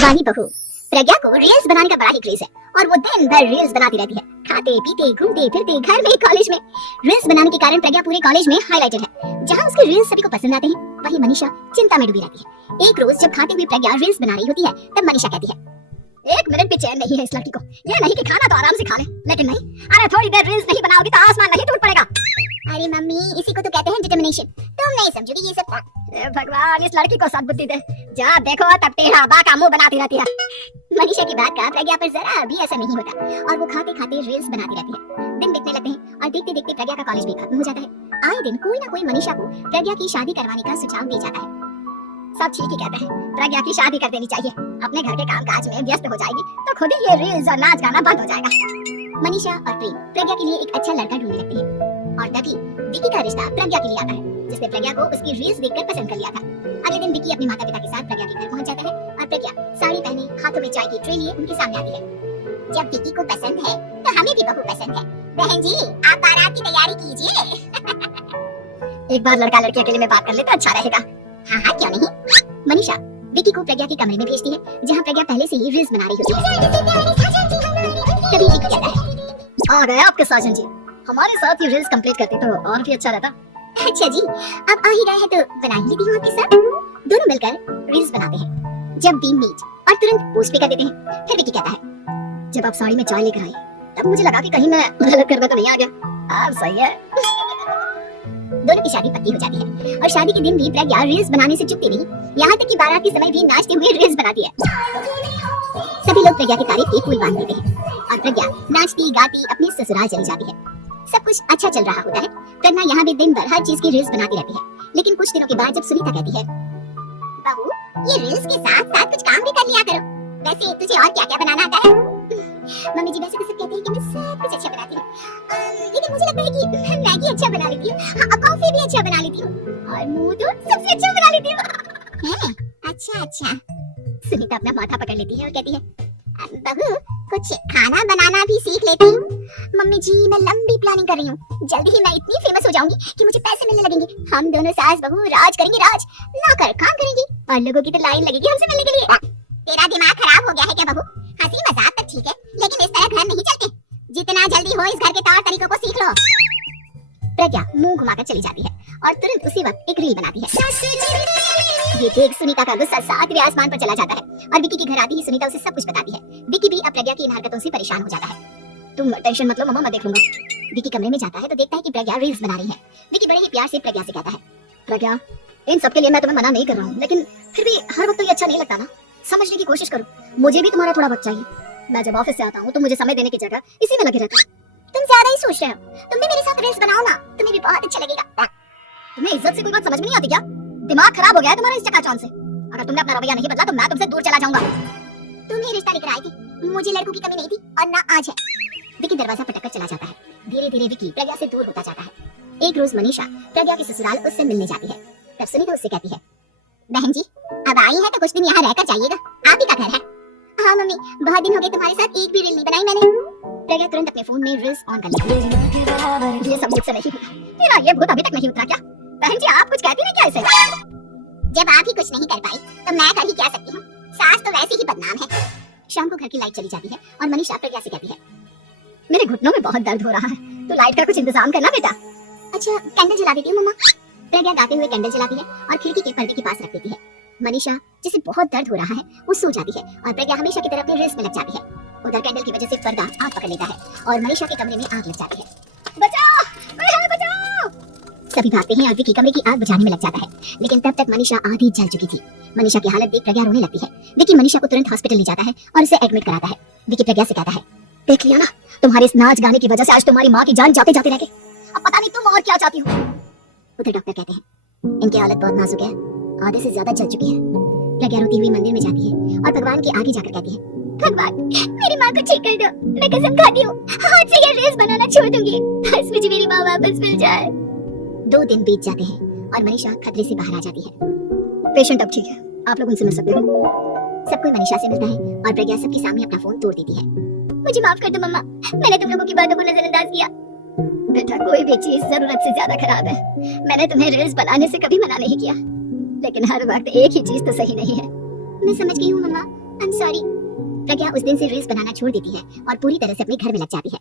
शिवानी बहू प्रज्ञा को रील्स बनाने का बड़ा ही क्रेज है और वो दिन भर रील्स बनाती रहती है, खाते पीते घूमते फिरते घर में कॉलेज में। रील्स बनाने के कारण प्रज्ञा पूरे कॉलेज में हाईलाइटेड है। जहाँ उसके रील्स सभी को पसंद आते हैं, वहीं मनीषा चिंता में डूबी रहती है। एक रोज जब खाते हुए प्रज्ञा रील्स बना रही होती है, तब मनीषा कहती है, 1 मिनट भी चैन नहीं है इस लड़की को। ये नहीं कि खाना तो आराम से खा ले, लेकिन नहीं, अरे थोड़ी देर रील्स नहीं बनाओगी तो आसमान नहीं टूट पड़ेगा। अरे मम्मी, इसी को तो कहते हैं डिटर्मिनेशन। तुम नहीं समझोगी ये सब। भगवान, इस लड़की को सद्बुद्धि दे। जहाँ देखो तब टेढ़ा बाका मुंह बनाती रहती है। मनीषा की बात का प्रज्ञा पर जरा भी असर नहीं होता और वो खाते खाते रील्स बनाती रहती है। दिन बीतने लगते हैं और देखते देखते प्रज्ञा का कॉलेज भी खत्म हो जाता है। आए दिन कोई ना कोई मनीषा को प्रज्ञा की शादी करवाने का सुझाव दे जाता है। सब ठीक ही कहते हैं, प्रज्ञा की शादी कर देनी चाहिए। अपने घर के कामकाज में व्यस्त हो जाएगी तो खुद ही ये रील्स और नाच गाना बंद हो जाएगा। मनीषा और प्रेम प्रज्ञा के लिए एक अच्छा लड़का ढूंढने लगते हैं और तभी विकी का रिश्ता प्रज्ञा के लिए आता है, जिसने प्रज्ञा को उसकी रील्स देखकर पसंद कर लिया था। अगले दिन विकी अपने माता पिता के साथ प्रज्ञा के घर पहुंच जाता है और प्रज्ञा साड़ी पहने हाथों में चाय की ट्रे लिए उनके सामने आती है। जब विकी को पसंद है तो हमें भी बहू पसंद है। बहन जी, आप बारात की तैयारी कीजिए। एक बार लड़का लड़की अकेले में बात कर ले तो अच्छा रहेगा। हाँ हाँ, क्यों नहीं। मनीषा विकी को प्रज्ञा के कमरे में भेजती है, जहाँ प्रज्ञा पहले से ही रील्स बना रही होती है। तभी विकी कहता है, आ गए आपके साजन जी, हमारे साथ ये रील्स कंप्लीट करते तो और भी अच्छा रहता। अच्छा जी, अब आ ही गए हैं तो बना ही लेती हूँ आपके साथ। दोनों मिलकर रील्स बनाते हैं। जब वी मीट और तुरंत पोस्ट भी कर देते हैं। फिर विकी कहता है, जब आप साड़ी में चाय लेकर आई तब मुझे लगा कि कहीं मैं गलत करना तो नहीं आ गया। आप सही है। दोनों की शादी पक्की हो जाती है और शादी के दिन भी प्रज्ञा रील्स बनाने से चुकती नहीं, यहाँ तक कि बारात के समय भी नाचते हुए रील्स बनाती है। सभी लोग प्रज्ञा की तारीफ के पुल बांध देते हैं और प्रज्ञा नाचती गाती अपने ससुराल चली जाती है। सब कुछ अच्छा चल रहा होता है। प्रज्ञा यहाँ भी दिन भर हर चीज की रील्स बनाती रहती है। लेकिन कुछ दिनों के बाद जब सुनीता कहती है, बहू, ये रील्स के साथ साथ कुछ काम भी कर लिया करो। वैसे तुझे और क्या क्या बनाना आता है? मम्मी जी, वैसे तो सब कहते हैं कि मैं सब कुछ अच्छा बनाती हूँ, लेकिन मुझे लगता है कि मैं मैगी अच्छा बना लेती हूँ, हाँ, कॉफी भी अच्छा बना लेती हूँ और मुंह तो सबसे अच्छा बना लेती हूँ। अच्छा अच्छा। सुनीता अपना माथा पकड़ लेती है और कहती है, बहू, कुछ खाना बनाना भी सीख लेती हूँ। मम्मी जी, मैं लंबी प्लानिंग कर रही हूँ। जल्दी ही मैं इतनी फेमस हो जाऊंगी कि मुझे पैसे मिलने लगेंगे। हम दोनों सास बहू राज करेंगे, राज ना कर काम करेंगी और लोगों की तो लाइन लगेगी हमसे मिलने के लिए। तेरा दिमाग खराब हो गया है क्या बहू? हंसी मजाक तक ठीक है, लेकिन इस तरह घर नहीं चलते। जितना जल्दी हो इस घर के तौर तरीकों को सीख लो। प्रज्ञा मुंह घुमाकर चली जाती है और तुरंत उसी वक्त एक रील बनाती है। ये देख सुनीता का गुस्सा 7वें आसमान पर चला जाता है और विकी के घर आती ही सुनीता उसे सब कुछ बताती है। विकी भी अब प्रज्ञा की इन हरकतों से परेशान हो जाता है। तुम टेंशन मत लो मम्मा, मैं देख लूंगा। विकी कमरे में जाता है तो देखता है कि प्रज्ञा रील्स बना रही है। विकी बड़े ही प्यार से प्रज्ञा से कहता है, प्रज्ञा, इन सब के लिए मैं तुम्हें मना नहीं कर रहा हूँ, लेकिन फिर भी हर वक्त तो ये अच्छा नहीं लगता ना। समझने की कोशिश करो, मुझे भी तुम्हारा थोड़ा वक्त चाहिए। मैं जब ऑफिस से आता हूँ तो मुझे समय देने की जगह इसी में लगे रहता है। तुम ज्यादा ही सोच रहे हो। तुम भी मेरे साथ रील्स बनाओ ना, तुम्हें भी बहुत अच्छा लगेगा। तुम्हें इज्जत से कोई बात समझ में नहीं आती क्या? दिमाग खराब हो गया है तुम्हारा इस चकाचौंध से। अगर तुमने अपना रवैया नहीं बदला तो मैं तुमसे दूर चला जाऊंगा। तुम ही रिश्ता लेकर आई थी, मुझे लड़कों की कमी नहीं थी और ना आज है। विकी दरवाजा पटक कर चला जाता है। धीरे धीरे विकी प्रज्ञा से दूर होता जाता है। एक रोज मनीषा प्रज्ञा के ससुराल उससे मिलने जाती है। तब सुनीता उससे कहती है, बहन जी, अब आई है तो कुछ दिन यहाँ रहकर जाइएगा, आप ही का घर है। हाँ मम्मी, बहुत दिन हो गए तुम्हारे साथ एक भी रील नहीं बनाई मैंने। प्रज्ञा तुरंत अपने फोन में रील्स ऑन कर लेती है। ये सब मुझसे नहीं होता। तेरा ये भूत अभी तक नहीं उतरा क्या? बहन जी, आप कुछ कहती नहीं क्या इसे? जब आप ही कुछ नहीं कर पाई तो मैं कर ही क्या सकती हूँ? सास तो वैसे ही बदनाम है। शाम को घर की लाइट चली जाती है और मनीषा प्रज्ञा से कहती है, मेरे घुटनों में बहुत दर्द हो रहा है, तो लाइट का कुछ इंतजाम करना बेटा। अच्छा, कैंडल जला देती हूँ मम्मा। प्रज्ञा गाते हुए कैंडल जलाती है और खिड़की के पर्दे के पास रख देती है। मनीषा, जिसे बहुत दर्द हो रहा है, वो सो जाती है और प्रज्ञा हमेशा की तरह अपनी रील्स में लग जाती है। उधर कैंडल की वजह से पर्दा आग पकड़ लेता है और मनीषा के कमरे में आग लग जाती है। बचाओ, कोई है, बचाओ! सभी भागते हैं और विकी कमरे की आग बुझाने में लग जाता है, लेकिन तब तक मनीषा आधी जल चुकी थी। मनीषा की हालत देख प्रज्ञा रोने लगती है। विकी मनीषा को तुरंत हॉस्पिटल ले जाता है और उसे एडमिट कराता है। विकी प्रज्ञा से कहता है, देख लिया ना, तुम्हारे इस नाच गाने की वजह से आज तुम्हारी माँ की जान जाते जाते रह गई। अब पता नहीं तुम और क्या चाहती हो। उधर डॉक्टर कहते हैं, इनकी हालत बहुत नाजुक है, आधे से ज्यादा जल चुकी है। प्रज्ञा रोती हुई मंदिर में जाती है और भगवान के आगे जाकर कहती है, भगवान, मेरी माँ को ठीक कर दो। मैं कसम खाती हूँ आज से ये रील्स बनाना छोड़ दूंगी, बस मुझे मेरी माँ वापस मिल जाए। 2 दिन बीत जाते हैं और मनीषा खतरे से बाहर आ जाती है। पेशेंट अब ठीक है, आप लोग उनसे मिल सकते हो। सब कोई मनीषा से मिलता है और प्रज्ञा सबके सामने अपना फोन तोड़ देती है। मुझे माफ कर दो मम्मा, मैंने तुम लोगों की बातों को नजरअंदाज किया। बेटा, कोई भी चीज जरूरत से ज्यादा खराब है। मैंने तुम्हें रील्स बनाने से कभी मना नहीं किया, लेकिन हर वक्त एक ही चीज तो सही नहीं है। मैं समझ गई हूँ मम्मा, I'm sorry। प्रज्ञा उस दिन से रील्स बनाना छोड़ देती है और पूरी तरह से अपने घर में लग जाती है।